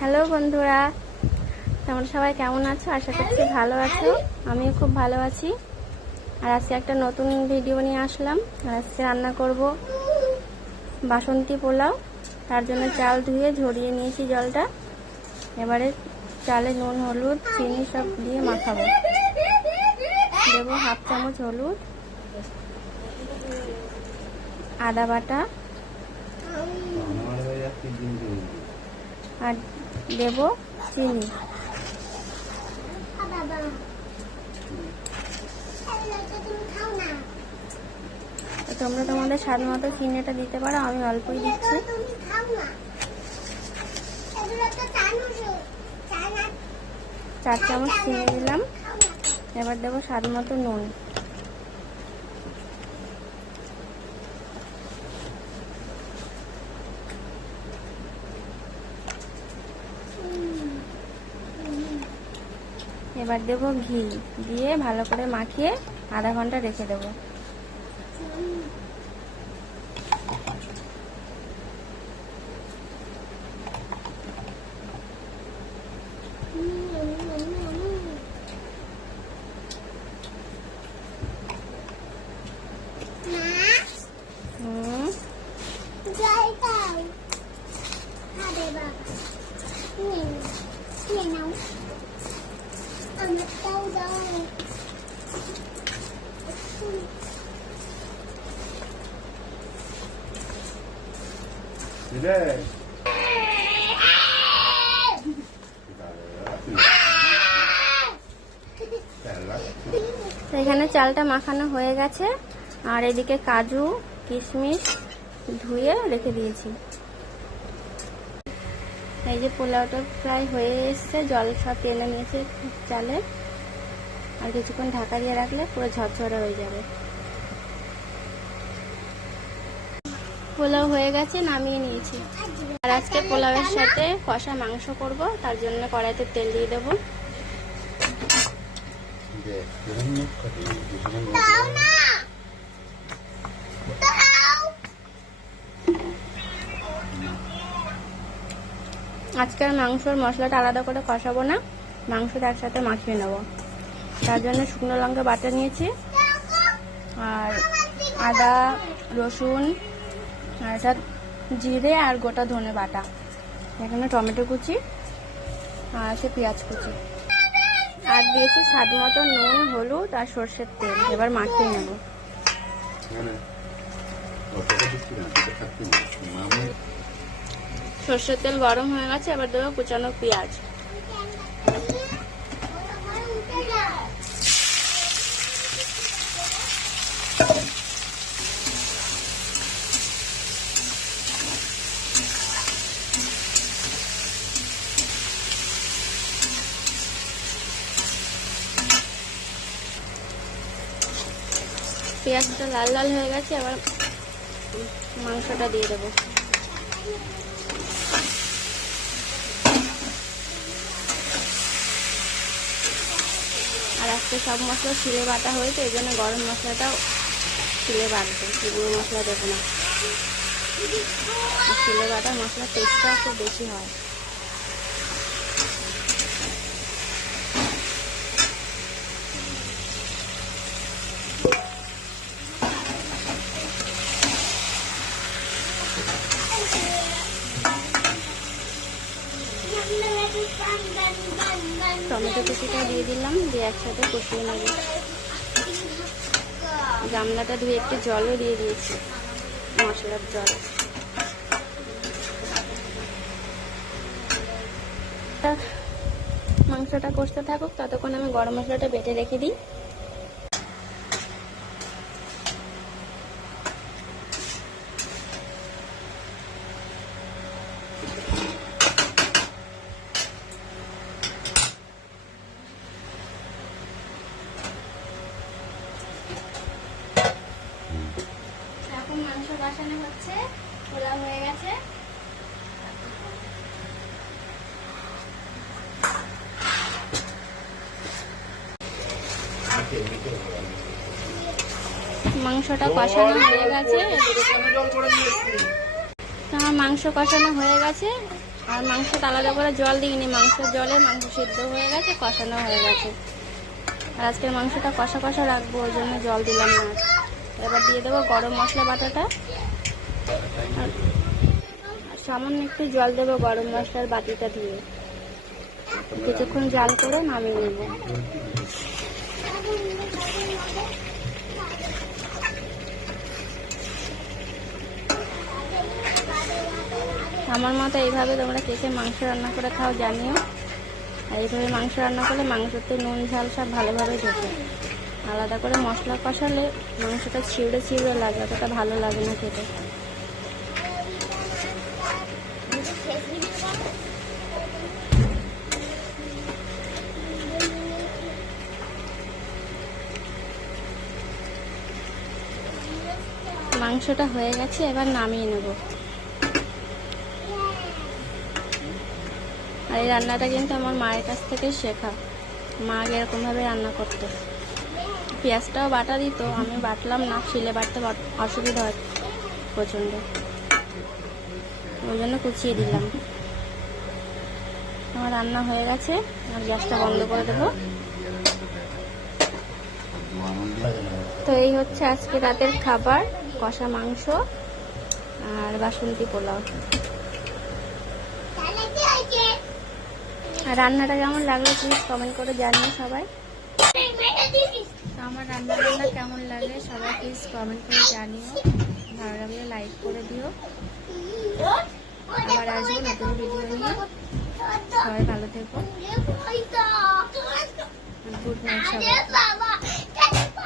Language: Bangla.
হ্যালো বন্ধুরা, তোমরা সবাই কেমন আছো? আশা করছি ভালো আছো। আমিও খুব ভালো আছি। আর আজকে একটা নতুন ভিডিও নিয়ে আসলাম। আর আজকে রান্না করব বাসন্তী পোলাও। তার জন্য চাল ধুয়ে ঝরিয়ে নিয়েছি জলটা। এবারে চালে নুন, হলুদ, চিনি সব দিয়ে মাখাবো। দেবো হাফ চামচ হলুদ, আদা বাটা, আর দেব চিনি। তোমরা তোমাদের স্বাদ মতো চিনিটা দিতে পারো, আমি অল্পই দিচ্ছি। 4 চামচ চিনি দিলাম। এবার দেবো স্বাদ মতো নুন। এবার দেবো ঘি দিয়ে ভালো করে মাখিয়ে আধা ঘন্টা রেখে দেবো। এখানে চালটা মাখানো হয়ে গেছে। আর এদিকে কাজু কিশমিশ ধুয়ে রেখে দিয়েছি। এই যে পোলাওটা প্রায় হয়ে এসছে, জল সব টেনে নিয়েছে চালে। আর কিছুক্ষণ ঢাকা দিয়ে রাখলে পুরো ঝরঝরে হয়ে যাবে। পোলাও হয়ে গেছে, নামিয়ে নিয়েছি। আর আজকে পোলাওয়ের সাথে কষা মাংস করব, তার জন্য কড়াইতে তেল দিয়ে দেবো। আজকের মাংসর মশলাটা আলাদা করে কষাবো না, মাংসটা একসাথে মাখিয়ে নেব। তার জন্য শুকনো লঙ্কা বাটা নিয়েছি, আর আদা রসুন, আর এটা জিরে আর গোটা ধনে বাটা। এখানে টমেটো কুচি আর আছে পেঁয়াজ কুচি। আর দিয়েছি স্বাদ মতো নুন, হলুদ আর সর্ষের তেল। এবার মাখিয়ে নেব। সর্ষের তেল গরম হয়ে গেছে, এবার দেবো কুচানো পেঁয়াজ। পেঁয়াজটা লাল লাল হয়ে গেছে, এবার মাংসটা দিয়ে দেবো। আর আজকে সব মশলা শিলে বাটা হয়েছে, এই জন্য গরম মশলাটাও শিলে বাটবে, গুঁড়ো মশলা দেবো না। শিলে বাটা মশলার টেস্টটা খুব বেশি হয়। টমেটো কুচিটা দিয়ে দিলাম, দিয়ে একসাথে কষিয়ে নেব। গামলাটা ধুয়ে একটু জলও দিয়ে দিয়েছি, মশলার জল। মাংসটা কষতে থাকুক, ততক্ষণ আমি গরম মশলাটা বেটে রেখে দিই। মাংস কষানো হচ্ছে, পোলাও হয়ে গেছে। মাংসটা কষানো হয়ে গেছে। আমার মাংস কষানো হয়ে গেছে, আর মাংসটা আলাদা করে জল দিইনি, মাংসের জলে মাংস সিদ্ধ হয়ে গেছে, কষানো হয়ে গেছে। আর আজকের মাংসটা কষা কষা রাখবো, ওই জন্য জল দিলাম না। এবার দিয়ে দেবো গরম মশলা বাটাটা, আর সামান্য একটু জল দেবো গরম মশলার বাটিটা দিয়ে। কিছুক্ষণ জাল করে নামিয়ে নেব। আমার মতো এইভাবে তোমরা কে কে মাংস রান্না করে খাও জানিও। আর এইভাবে মাংস রান্না করলে মাংসতে নুন ঝাল সব ভালোভাবে ঢোকে। আলাদা করে মশলা কষালে মাংসটা ছিঁড়ে ছিঁড়ে লাগে, অতটা ভালো লাগে না খেতে। মাংসটা হয়ে গেছে, এবার নামিয়ে নেব। আর এই রান্নাটা কিন্তু আমার মায়ের কাছ থেকে শেখা। মা আগে এরকমভাবে রান্না করতো। পেঁয়াজটাও বাটা দিত, আমি বাটলাম না, শিলে বাটতে অসুবিধা হয় প্রচণ্ড, ওই জন্য কুচিয়ে দিলাম। আমার রান্না হয়ে গেছে, আর গ্যাসটা বন্ধ করে দেবো। তো এই হচ্ছে আজকে রাতের খাবার, কষা মাংস আর বাসন্তী পোলাও। আর রান্নাটা কেমন লাগলো প্লিজ কমেন্ট করে জানিও সবাই। আমার রান্না কেমন লাগে সবাই প্লিজ কমেন্ট করে জানিও। ভালো লাগলে লাইক করে দিও। আবার আসবো নতুন ভিডিও নিয়ে। সবাই ভালো থেকো। গুড নাইট সবাই।